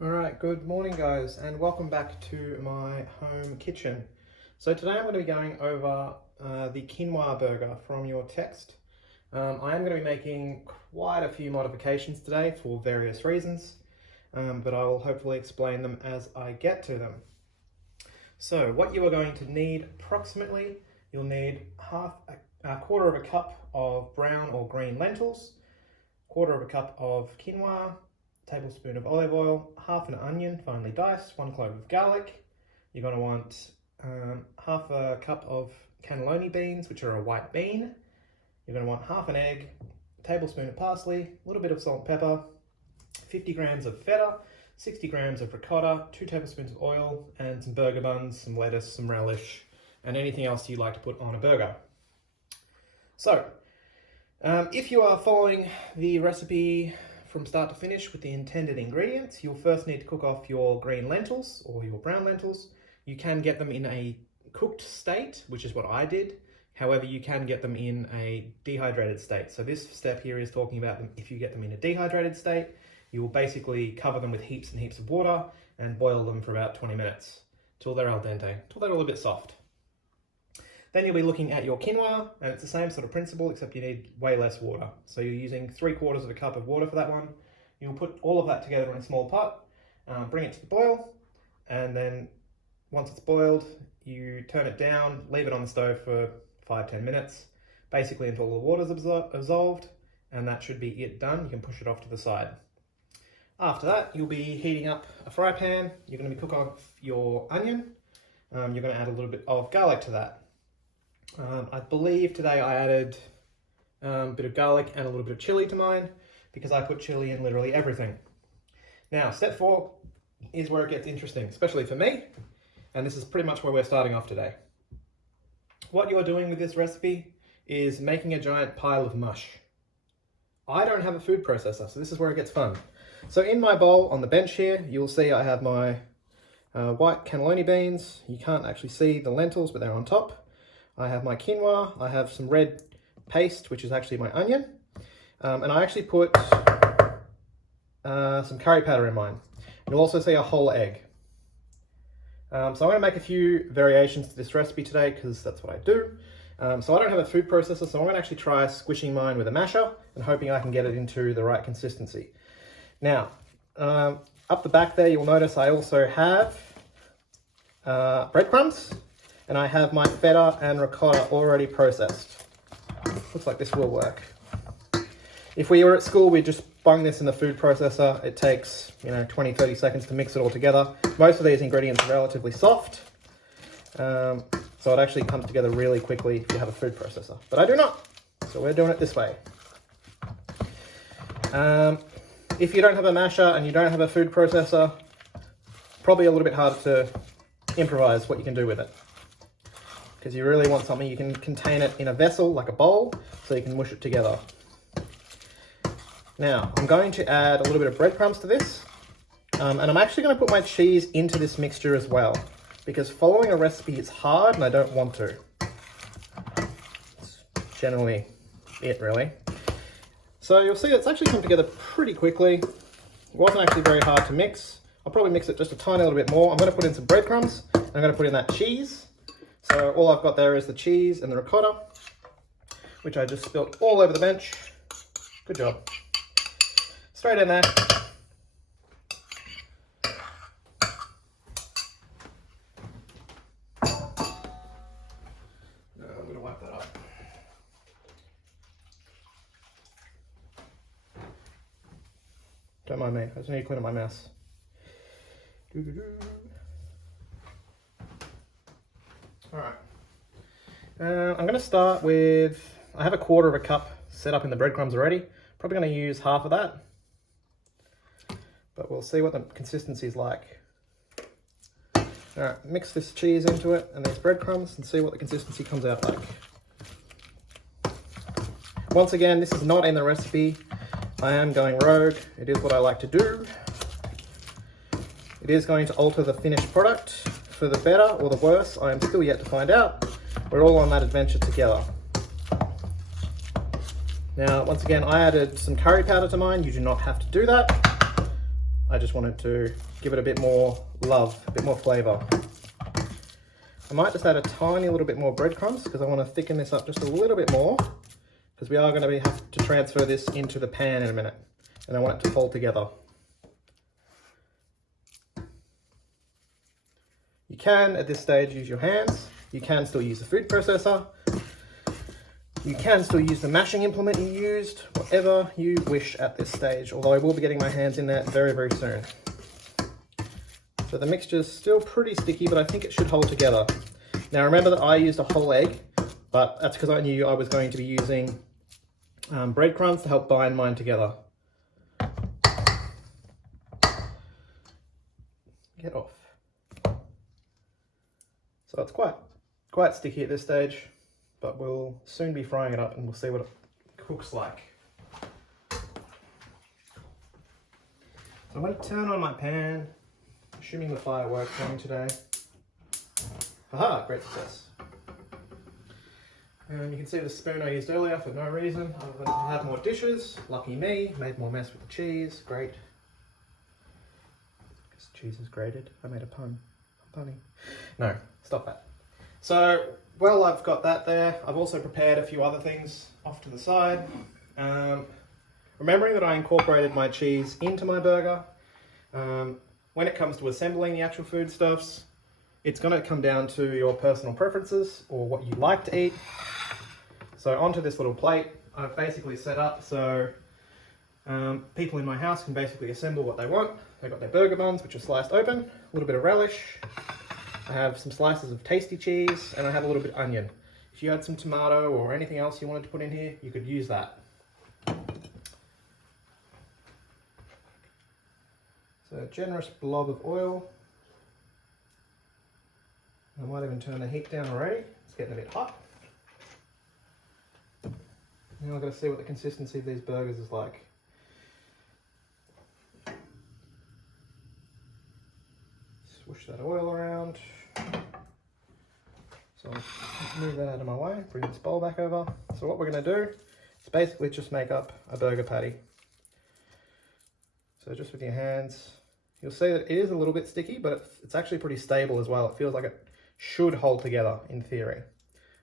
Alright, good morning guys, and welcome back to my home kitchen. So today I'm going to be going over the quinoa burger from your text. I am going to be making quite a few modifications today for various reasons, but I will hopefully explain them as I get to them. So what you are going to need approximately, you'll need a quarter of a cup of brown or green lentils, quarter of a cup of quinoa, tablespoon of olive oil, half an onion finely diced, 1 clove of garlic. You're going to want half a cup of cannelloni beans, which are a white bean. You're going to want half an egg, a tablespoon of parsley, a little bit of salt and pepper, 50 grams of feta, 60 grams of ricotta, 2 tablespoons of oil, and some burger buns, some lettuce, some relish, and anything else you'd like to put on a burger. So, if you are following the recipe from start to finish with the intended ingredients, you'll first need to cook off your green lentils or your brown lentils. You can get them in a cooked state, which is what I did. However, you can get them in a dehydrated state. So this step here is talking about them. If you get them in a dehydrated state, you will basically cover them with heaps and heaps of water and boil them for about 20 minutes till they're al dente, till they're a little bit soft. Then you'll be looking at your quinoa, and it's the same sort of principle, except you need way less water. So you're using 3/4 of a cup of water for that one. You'll put all of that together in a small pot, bring it to the boil, and then once it's boiled, you turn it down, leave it on the stove for 5-10 minutes, basically until the water's absorbed, and that should be it done. You can push it off to the side. After that, you'll be heating up a fry pan. You're going to be cooking off your onion. You're going to add a little bit of garlic to that. I believe today I added a bit of garlic and a little bit of chili to mine because I put chili in literally everything. Now, step 4 is where it gets interesting, especially for me, and this is pretty much where we're starting off today. What you're doing with this recipe is making a giant pile of mush. I don't have a food processor, so this is where it gets fun. So in my bowl on the bench here, you'll see I have my white cannelloni beans. You can't actually see the lentils, but they're on top. I have my quinoa, I have some red paste, which is actually my onion, and I actually put some curry powder in mine. You'll also see a whole egg. So I'm going to make a few variations to this recipe today because that's what I do. So I don't have a food processor, so I'm going to actually try squishing mine with a masher and hoping I can get it into the right consistency. Now, up the back there, you'll notice I also have breadcrumbs. And I have my feta and ricotta already processed. Looks like this will work. If we were at school, we'd just bung this in the food processor. It takes, 20-30 seconds to mix it all together. Most of these ingredients are relatively soft. So it actually comes together really quickly if you have a food processor. But I do not, so we're doing it this way. If you don't have a masher and you don't have a food processor, probably a little bit harder to improvise what you can do with it. Because you really want something you can contain it in a vessel, like a bowl, so you can mush it together. Now, I'm going to add a little bit of breadcrumbs to this, and I'm actually going to put my cheese into this mixture as well, because following a recipe is hard and I don't want to. It's generally it, really. So you'll see it's actually come together pretty quickly. It wasn't actually very hard to mix. I'll probably mix it just a tiny little bit more. I'm going to put in some breadcrumbs, and I'm going to put in that cheese. So all I've got there is the cheese and the ricotta, which I just spilt all over the bench. Good job. Straight in there. No, I'm going to wipe that up. Don't mind me, I just need to clean up my mess. Alright, I'm going to start with, I have a quarter of a cup set up in the breadcrumbs already. Probably going to use half of that, but we'll see what the consistency is like. Alright, mix this cheese into it and these breadcrumbs and see what the consistency comes out like. Once again, this is not in the recipe. I am going rogue. It is what I like to do. It is going to alter the finished product for the better or the worse. I am still yet to find out. We're all on that adventure together. Now, once again, I added some curry powder to mine. You do not have to do that. I just wanted to give it a bit more love, a bit more flavor. I might just add a tiny little bit more breadcrumbs because I want to thicken this up just a little bit more, because we are going to have to transfer this into the pan in a minute, and I want it to fold together. You can, at this stage, use your hands. You can still use the food processor. You can still use the mashing implement you used, whatever you wish at this stage, although I will be getting my hands in there very, very soon. So the mixture's still pretty sticky, but I think it should hold together. Now remember that I used a whole egg, but that's because I knew I was going to be using breadcrumbs to help bind mine together. Get off. So it's quite sticky at this stage, but we'll soon be frying it up and we'll see what it cooks like. So I'm going to turn on my pan, assuming the fire works for me today. Haha, great success. And you can see the spoon I used earlier for no reason other than to have more dishes. Lucky me, made more mess with the cheese, great. Because cheese is grated. I made a pun. A punny. No, stop that. So, well, I've got that there. I've also prepared a few other things off to the side. Remembering that I incorporated my cheese into my burger. When it comes to assembling the actual foodstuffs, it's going to come down to your personal preferences or what you like to eat. So onto this little plate, I've basically set up so people in my house can basically assemble what they want. They've got their burger buns, which are sliced open, a little bit of relish. I have some slices of tasty cheese, and I have a little bit of onion. If you had some tomato or anything else you wanted to put in here, you could use that. So a generous blob of oil. I might even turn the heat down already. It's getting a bit hot. Now I've got to see what the consistency of these burgers is like. Swoosh that oil around. So I'll move that out of my way, bring this bowl back over. So what we're going to do is basically just make up a burger patty. So just with your hands, you'll see that it is a little bit sticky, but it's actually pretty stable as well. It feels like it should hold together in theory.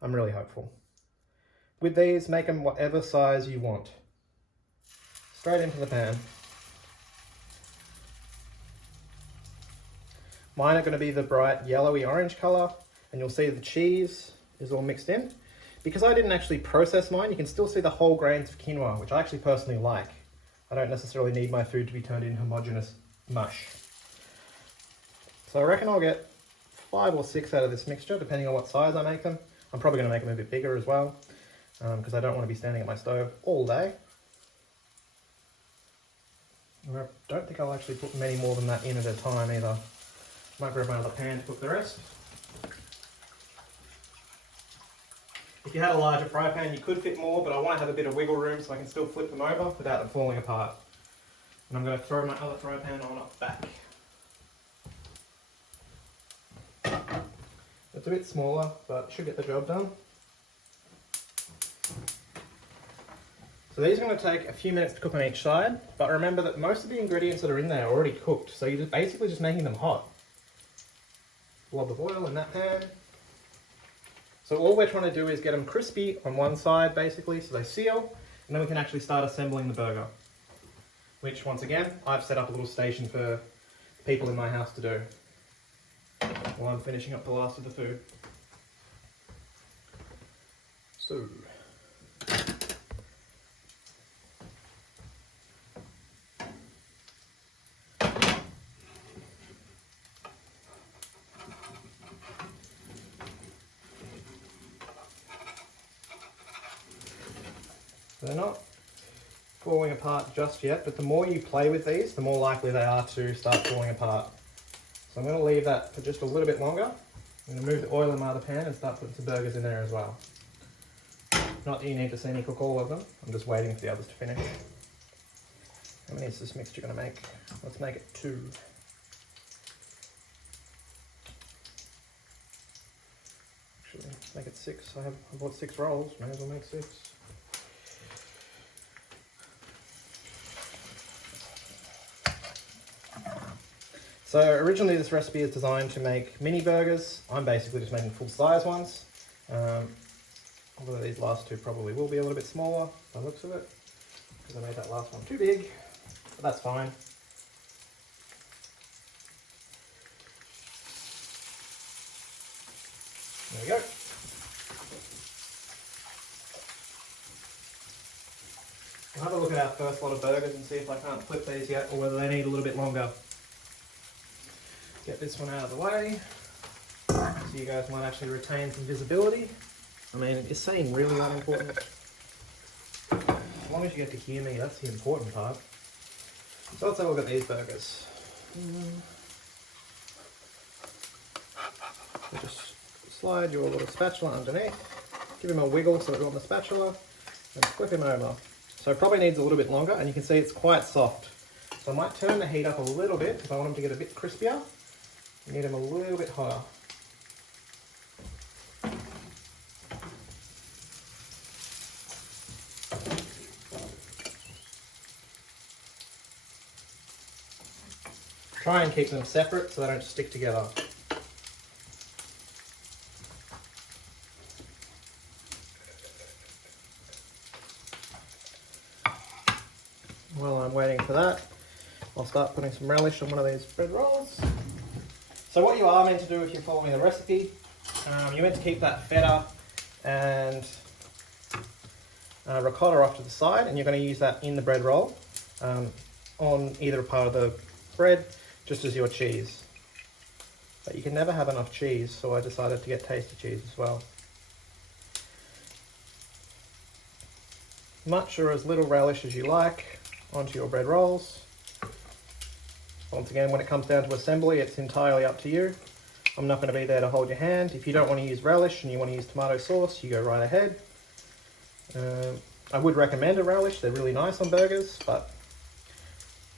I'm really hopeful. With these, make them whatever size you want. Straight into the pan. Mine are going to be the bright yellowy orange colour, and you'll see the cheese is all mixed in. Because I didn't actually process mine, you can still see the whole grains of quinoa, which I actually personally like. I don't necessarily need my food to be turned into homogeneous mush. So I reckon I'll get 5 or 6 out of this mixture, depending on what size I make them. I'm probably going to make them a bit bigger as well, because I don't want to be standing at my stove all day. I don't think I'll actually put many more than that in at a time either. Might grab my other pan to cook the rest. If you had a larger fry pan, you could fit more, but I want to have a bit of wiggle room so I can still flip them over without them falling apart. And I'm going to throw my other fry pan on up back. It's a bit smaller, but it should get the job done. So these are going to take a few minutes to cook on each side, but remember that most of the ingredients that are in there are already cooked, so you're basically just making them hot. Blob of oil in that pan. So all we're trying to do is get them crispy on one side basically, so they seal, and then we can actually start assembling the burger. Which, once again, I've set up a little station for people in my house to do while I'm finishing up the last of the food. So, they're not falling apart just yet, but the more you play with these, the more likely they are to start falling apart. So I'm going to leave that for just a little bit longer. I'm going to move the oil in my other pan and start putting some burgers in there as well. Not that you need to see me cook all of them, I'm just waiting for the others to finish. How many is this mixture going to make? Let's make it 2. Actually, make it 6. I bought 6 rolls, may as well make 6. So originally this recipe is designed to make mini burgers. I'm basically just making full size ones. Although these last two probably will be a little bit smaller by the looks of it, because I made that last one too big, but that's fine. There we go. We'll have a look at our first lot of burgers and see if I can't flip these yet, or whether they need a little bit longer. Get this one out of the way, so you guys might actually retain some visibility. I mean, is saying really that important? As long as you get to hear me, that's the important part. So let's have a look at these burgers. So just slide your little spatula underneath, give him a wiggle so that you're on the spatula, and flip him over. So it probably needs a little bit longer, and you can see it's quite soft. So I might turn the heat up a little bit because I want him to get a bit crispier. You need him a little bit hotter. Try and keep them separate so they don't stick together. While I'm waiting for that, I'll start putting some relish on one of these bread rolls. So what you are meant to do if you're following the recipe, you're meant to keep that feta and ricotta off to the side, and you're going to use that in the bread roll on either part of the bread, just as your cheese. But you can never have enough cheese, so I decided to get tasty cheese as well. Much or as little relish as you like onto your bread rolls. Once again, when it comes down to assembly, it's entirely up to you. I'm not going to be there to hold your hand. If you don't want to use relish and you want to use tomato sauce, you go right ahead. I would recommend a relish. They're really nice on burgers, but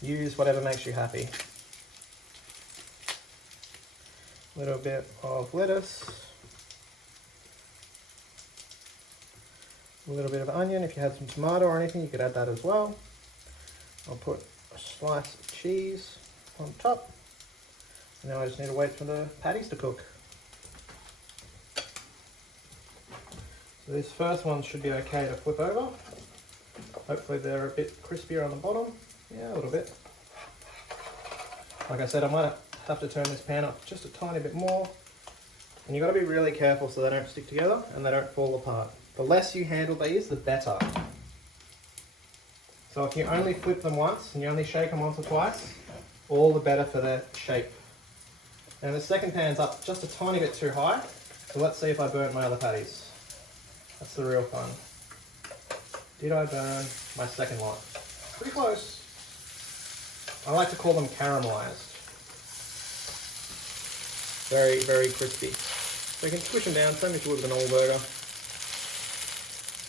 use whatever makes you happy. A little bit of lettuce. A little bit of onion. If you had some tomato or anything, you could add that as well. I'll put a slice of cheese on top. And now I just need to wait for the patties to cook. So this first one should be okay to flip over. Hopefully they're a bit crispier on the bottom. Yeah, a little bit. Like I said, I might have to turn this pan up just a tiny bit more. And you've got to be really careful so they don't stick together and they don't fall apart. The less you handle these, the better. So if you only flip them once and you only shake them once or twice, all the better for their shape. And the second pan's up just a tiny bit too high, so let's see if I burnt my other patties. That's the real fun. Did I burn my second one? Pretty close. I like to call them caramelized. Very, very crispy. So you can squish them down, same as you would with an all burger.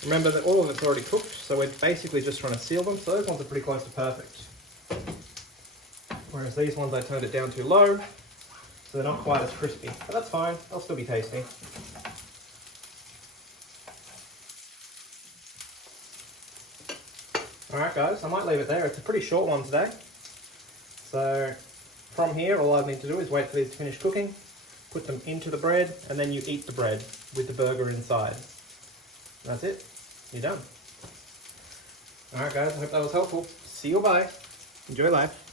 Remember that all of it's already cooked, so we're basically just trying to seal them, so those ones are pretty close to perfect. Whereas these ones I turned it down too low, so they're not quite as crispy. But that's fine, they'll still be tasty. Alright guys, I might leave it there. It's a pretty short one today. So from here, all I need to do is wait for these to finish cooking, put them into the bread, and then you eat the bread with the burger inside. That's it. You're done. Alright guys, I hope that was helpful. See you, bye. Enjoy life.